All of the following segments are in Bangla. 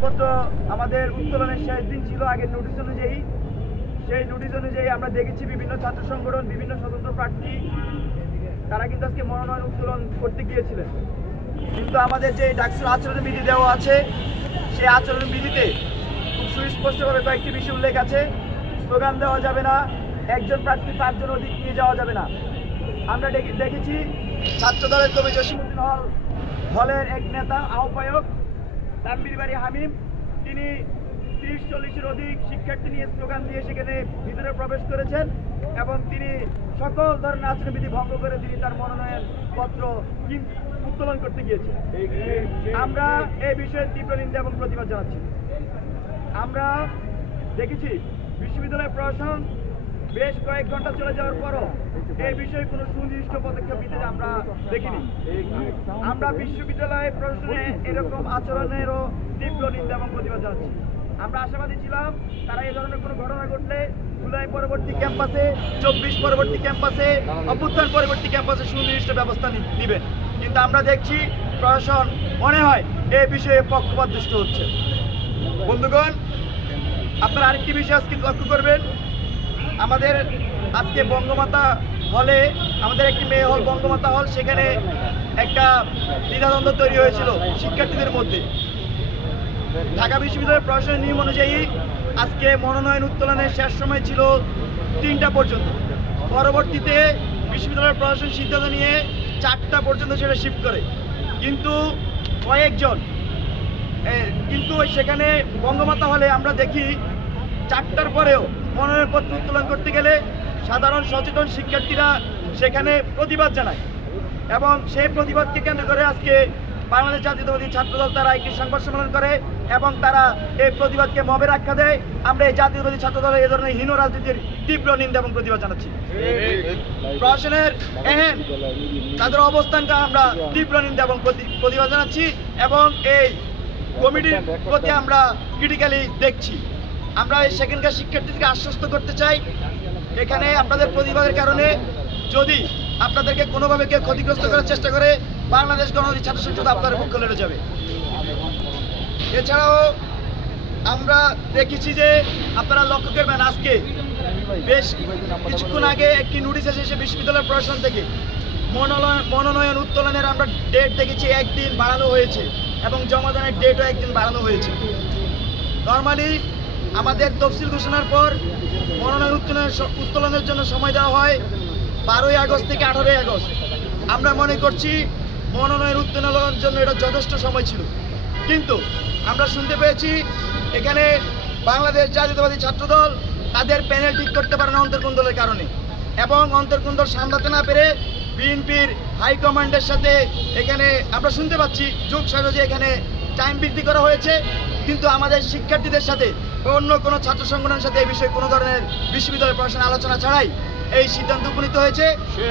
পত্র আমাদের উত্তোলনের শেষ দিন ছিল আগের নোটিশ অনুযায়ী। সেই নোটিশ অনুযায়ী আমরা দেখেছি বিভিন্ন ছাত্র সংগঠন, বিভিন্ন স্বতন্ত্র প্রার্থী তারা কিন্তু আজকে মনোনয়ন উত্তোলন করতে গিয়েছিলেন। কিন্তু আমাদের যে ডাকসুর আচরণবিধি দেওয়া আছে, সেই আচরণবিধিতে খুব সুস্পষ্টভাবে কয়েকটি বিষয় উল্লেখ আছে। স্লোগান দেওয়া যাবে না, একজন প্রার্থী 5 জন অধিক নিয়ে যাওয়া যাবে না। আমরা দেখেছি ছাত্র দলের কবি জসিমউদ্দিন হলের এক নেতা আহ্বায়ক তানভীর বাড়ি হামিম, তিনি 30-40-এর অধিক শিক্ষার্থী নিয়ে স্লোগান দিয়ে সেখানে ভিতরে প্রবেশ করেছেন এবং তিনি সকল ধরনের আচরণবিধি ভঙ্গ করে তিনি তার মনোনয়ন পত্র উত্তোলন করতে গিয়েছেন। আমরা এই বিষয়ে তীব্র নিন্দা এবং প্রতিবাদ জানাচ্ছি। আমরা দেখেছি বিশ্ববিদ্যালয় প্রশাসন বেশ কয়েক ঘন্টা চলে যাওয়ার পরও এই বিষয়ে কোনো সুনির্দিষ্ট পদক্ষেপ নিতে আমরা দেখিনি। আমরা বিশ্ববিদ্যালয় প্রশাসনে এরকম আচরণেরও তীব্র নিন্দা এবং প্রতিবাদ জানাচ্ছি। আমরা আশাবাদী ছিলাম তারা এই ধরনের কোনো ঘটনা ঘটলে জুলাই পরবর্তী ক্যাম্পাসে, 24 পরবর্তী ক্যাম্পাসে, অভ্যুত্থান পরবর্তী ক্যাম্পাসে সুনির্দিষ্ট ব্যবস্থা নেবেন। কিন্তু আমরা দেখছি প্রশাসন মনে হয় এই বিষয়ে পক্ষপাতদুষ্ট হচ্ছে। বন্ধুগণ, আপনারা আরেকটি বিষয় আজকে লক্ষ্য করবেন, আমাদের আজকে বঙ্গমাতা হলে, আমাদের একটি মেয়ে হল বঙ্গমাতা হল, সেখানে একটা দ্বিধাদ্বন্দ্ব তৈরি হয়েছিল শিক্ষার্থীদের মধ্যে। ঢাকা বিশ্ববিদ্যালয়ের প্রশাসনের নিয়ম অনুযায়ী আজকে মনোনয়ন উত্তোলনের শেষ সময় ছিল 3টা পর্যন্ত। পরবর্তীতে বিশ্ববিদ্যালয়ের প্রশাসন সিদ্ধান্ত নিয়ে 4টা পর্যন্ত সেটা শিফট করে। কিন্তু সেখানে বঙ্গমাতা হলে আমরা দেখি 4টার পরেও মনোনয়নপত্র উত্তোলন করতে গেলে সাধারণ সচেতন শিক্ষার্থীরা সেখানে প্রতিবাদ জানায় এবং সেই প্রতিবাদকে কেন্দ্র করে আজকে বাংলাদেশ জাতীয়তাবাদী ছাত্রদল তারা একটি সংবাদ সম্মেলন করে এবং তারা এই প্রতিবাদকে মবের আখ্যা দেয়। আমরা এই জাতীয়তাবাদী ছাত্রদলের এই ধরনের হীন রাজনীতির তীব্র নিন্দা এবং প্রতিবাদ জানাচ্ছি। প্রশাসনের তাদের অবস্থানকে আমরা তীব্র নিন্দা এবং প্রতিবাদ জানাচ্ছি এবং এই কমিটির প্রতি আমরা ক্রিটিক্যালি দেখছি। আমরা সেখানকার শিক্ষার্থীদেরকে আশ্বস্ত করতে চাই, এখানে আপনাদের প্রতিবাদের কারণে যদি আপনাদেরকে কোনোভাবে কেউ ক্ষতিগ্রস্ত করার চেষ্টা করে, বাংলাদেশ গণতান্ত্রিক ছাত্র সংসদ আপনাদের পক্ষ লড়ে যাবে। এছাড়াও আমরা দেখেছি যে আপনারা লক্ষ্য করবেন, আজকে বেশ কিছুক্ষণ আগে একটি নোটিশ এসেছে বিশ্ববিদ্যালয় প্রশাসন থেকে। মনোনয়ন উত্তোলনের আমরা ডেট দেখেছি 1 দিন বাড়ানো হয়েছে এবং জমাদানের ডেটও 1 দিন বাড়ানো হয়েছে। নর্মালি আমাদের তফসিল ঘোষণার পর মনোনয়ন উত্তোলনের জন্য সময় দেওয়া হয় 12ই আগস্ট থেকে 18ই আগস্ট। আমরা মনে করছি মনোনয়ন উত্তোলনের জন্য এটা যথেষ্ট সময় ছিল, কিন্তু আমরা শুনতে পেয়েছি এখানে বাংলাদেশ জাতীয়তাবাদী ছাত্রদল তাদের প্যানেল ঠিক করতে পারে না অন্তর্কোণ কারণে, এবং অন্তর্কোণ সামলাতে না পেরে বিএনপির হাইকমান্ডের সাথে এখানে আমরা শুনতে পাচ্ছি যোগ সাজে এখানে টাইম বৃদ্ধি করা হয়েছে। কিন্তু আমাদের শিক্ষার্থীদের সাথে অন্য কোনো ছাত্র সংগঠনের সাথে এই বিষয়ে কোনো ধরনের বিশ্ববিদ্যালয় প্রশাসন আলোচনা ছাড়াই এই সিদ্ধান্ত উপনীত হয়েছে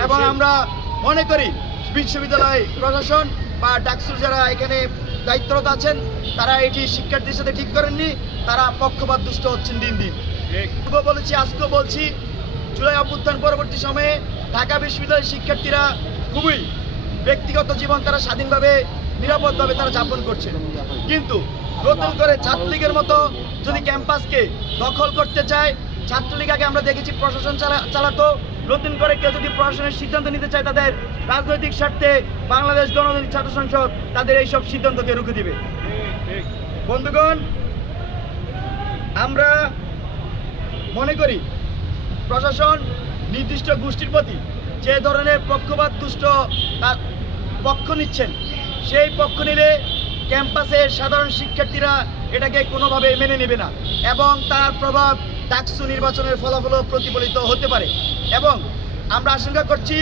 এবং আমরা মনে করি বিশ্ববিদ্যালয় প্রশাসন বা ডাকসুর যারা এখানে দায়িত্বরত আছেন তারা এটি শিক্ষার্থীর সাথে ঠিক করেননি, তারা পক্ষপাতদুষ্ট হচ্ছেন দিন দিন। বলেছি, আজকেও বলছি, জুলাই অভ্যুত্থান পরবর্তী সময়ে ঢাকা বিশ্ববিদ্যালয়ের শিক্ষার্থীরা খুবই ব্যক্তিগত জীবন তারা স্বাধীনভাবে নিরাপদভাবে তারা যাপন করছে, কিন্তু নতুন করে ছাত্রলীগের মতো যদি ক্যাম্পাসকে দখল করতে চায়, ছাত্রলীগ আগে আমরা দেখেছি প্রশাসন চালাতো, নতুন করে কেউ যদি প্রশাসনের সিদ্ধান্ত নিতে চায় তাদের রাজনৈতিক স্বার্থে বাংলাদেশ গণতান্ত্রিক ছাত্র সংসদ তাদের এইসব সিদ্ধান্তকে রুখে দিবে। বন্ধুগণ, আমরা মনে করি প্রশাসন নির্দিষ্ট গোষ্ঠীর প্রতি যে ধরনের পক্ষপাত দুষ্ট পক্ষ নিচ্ছেন, সেই পক্ষ নিলে ক্যাম্পাসের সাধারণ শিক্ষার্থীরা এটাকে কোনোভাবে মেনে নেবে না এবং তার প্রভাব ডাকসু নির্বাচনের ফলাফলও প্রতিফলিত হতে পারে। এবং আমরা আশঙ্কা করছি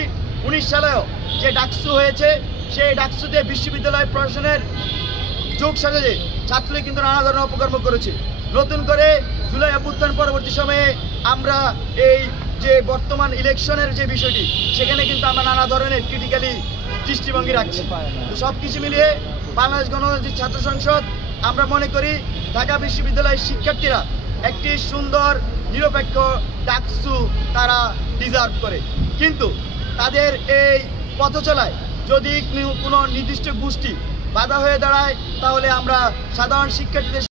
19 সালেও যে ডাকসু হয়েছে, সেই ডাকসুতে বিশ্ববিদ্যালয় প্রশাসনের যোগ সাজে ছাত্রলীগ কিন্তু নানা ধরনের অপকর্ম করেছে। নতুন করে জুলাই অভ্যুত্থান পরবর্তী সময়ে আমরা এই যে বর্তমান ইলেকশনের যে বিষয়টি, সেখানে কিন্তু আমরা নানা ধরনের ক্রিটিক্যালি দৃষ্টিভঙ্গি রাখছি। তো সব কিছু মিলিয়ে বাংলাদেশ গণতান্ত্রিক ছাত্র সংসদ আমরা মনে করি ঢাকা বিশ্ববিদ্যালয়ের শিক্ষার্থীরা একটি সুন্দর নিরপেক্ষ ডাকসু তারা ডিজার্ভ করে, কিন্তু তাদের এই পথ চলায় যদি কোনো নির্দিষ্ট গোষ্ঠী বাধা হয়ে দাঁড়ায় তাহলে আমরা সাধারণ শিক্ষার্থীদের